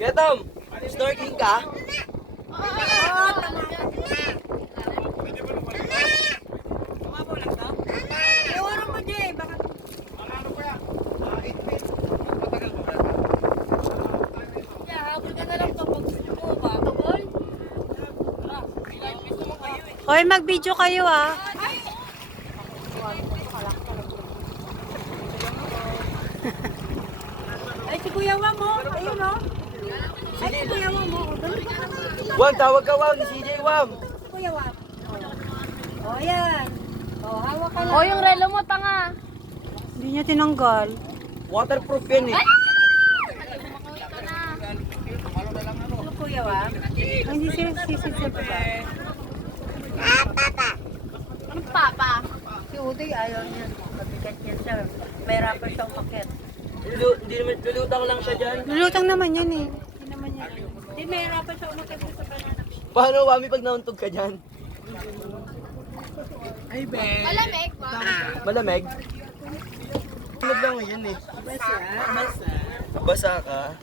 Kaya Tom, snorkeling ka? Iwanan mo, Jay. Baka... habol ka na lang kapag gusto mo. Bakabol? Hoy, mag-video kayo ah. Ay, si Kuya Wam mo. Ayun, no? Ay, si Kuya Wam mo. Wam, tawag ka Wam, si CJ Wam. Si Kuya Wam. Oh, yan. Oh, hawak ka na. O, yung relo mo, tanga. Hindi niya tinanggal. Waterproof yan eh. Si Kuya Wam. Ay, hindi sila sisid sa baba. Anong papa? Si Utoy, ayaw niya. Mabigat yan siya. Mahirapan siya umakit. Hindi naman, lulutang lang siya dyan. Lulutang naman yan eh. Hindi naman yan. Hindi, mahirapan siya umakit sa banana. Paano Wami pag nauntog ka dyan? Malamig ba? Malamig? Ano lang yan eh. Basa ka?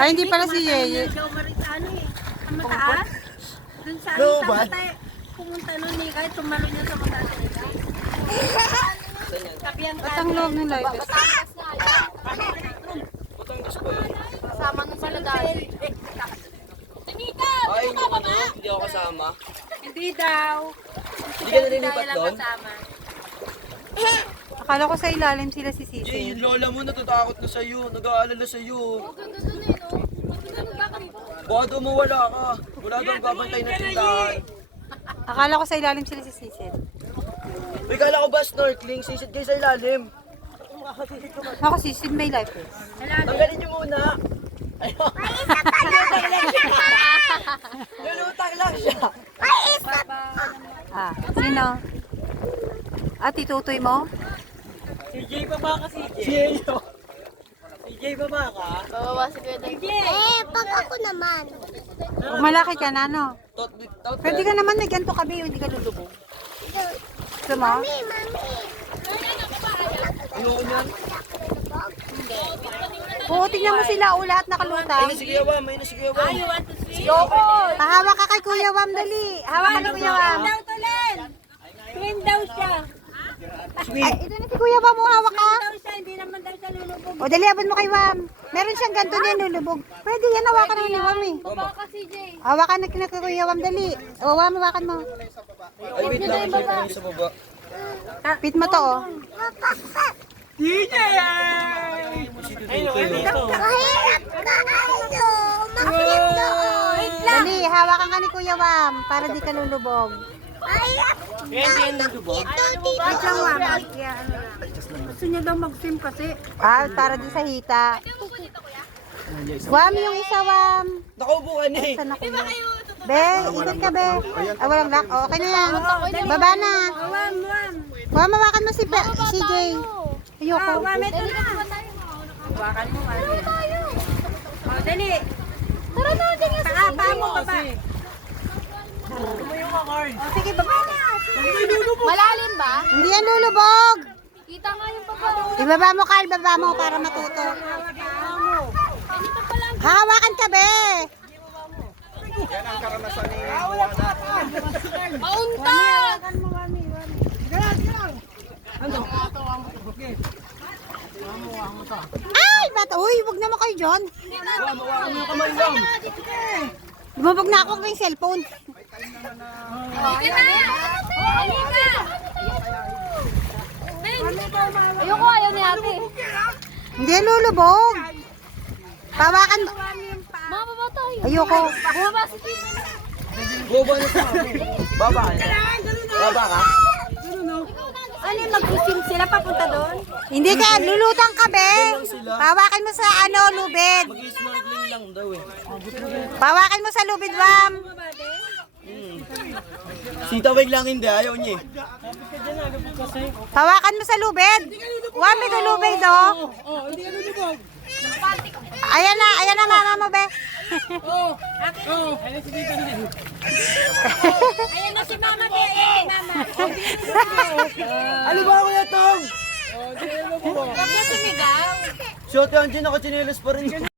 Ay, hindi pala si Yeye. Ikaw ano eh. Ang mataas. Dun sa No, sa bad. matay. Pumunta nun eh. Kahit tumalo niya sa mataas. Tapian ka. At ang loob ng life is... Kasama nun sila dati. Ay, hindi ako kasama. Hindi daw. Hindi ka nalilipat doon? Akala ko sa ilalim sila si Jay, Sisi. yung lola mo natatakot na sa'yo, nag-aalala sa'yo. Ganda dun eh, no? Ganda bakit? Baka daw mawala ka. Wala daw babantay na tindahan. Akala ko sa ilalim sila si Sisi. Uy, kala ko ba snorkeling? Sisid kayo sa ilalim. Ako Sisi, may life is. Tanggalin niyo muna. Ayun. Lulutang lang siya. Ah, sino? At itutoy mo? Si Jay baba ka, si Jay. Si Jay baba ka. Babawa si Kuya Dave. Pag ako naman. Kung malaki ka na, no? Tot Pwede ka naman ganito kabi, hindi ka lulubog. Gusto mo? Ayoko niyan. Oo, tingnan mo sila, lahat nakalutang. Ayun na si Kuya Wam, ayun na si Kuya Wam. Pahawa ka kay Kuya Wam, dali. Hawa ka ni Kuya Wam. Daw tulen. Twin daw siya. Ay, ito na si Kuya Wam, hawak ka. Daw siya. Hindi naman daw siya lulubog. O, dali, abot mo kay Wam. Meron siyang ganito niya, lulubog. Pwede yan, hawakan mo ni Wam eh. Baba ka si Jay. Hawakan na kina Kuya Wam, dali. O, Wam, hawakan mo. Ay, wait lang, Jay, tayo sa baba. Pit mo to, oh. Dali, hawakan ka ni Kuya Wam, para di ka lulubog. Wait lang, mama. Gusto niya daw mag-swim kasi. Ah, para din sa hita. Wam, yung isa, Wam. Nakaupo ka na eh. Saan ako yun? Be, ikot ka, Be. Ah, walang lock. Okay na yan. Baba na. Wam, wam. Wam, hawakan mo si CJ. Ayoko. Wam, ito na. Hawakan mo, wam. O, dali. Tara na, tingnan sa Saka, paa mo, baba. O, sige, baba na. Malalim ba? Hindi yan lulubog. Kita nga yung baba. Ibaba mo, Carl. Baba mo para matuto. Hawakan ka, Be. Maunta! Ay, ba't? Uy, huwag naman kayo dyan. Ano yung kamay lang? Lumabog na ako ng cellphone. Halika na! Halika! Ayoko, ayaw ni ate. Hindi yan lulubog. Pawakan mo. Mga baba tayo. Ayoko. Bumaba si Tito. Boba na sa akin. Baba ka. Baba ka? Ano yung mag-swim sila papunta doon? Hindi ka, lulutang ka, Be. Pawakan mo sa lubid. Mag-snorkeling lang daw eh. Pawakan mo sa lubid, Wam. Sitawig lang hindi, ayaw niya eh. Pawakan mo sa lubid. Wam, ito lubid, oh. Ayan na mama mo, Be. Ayan na si mama, Be. Ayan si mama. Ano ba ako na Tom? Huwag na sumigaw. Shot yan dyan, nakachinelas pa rin.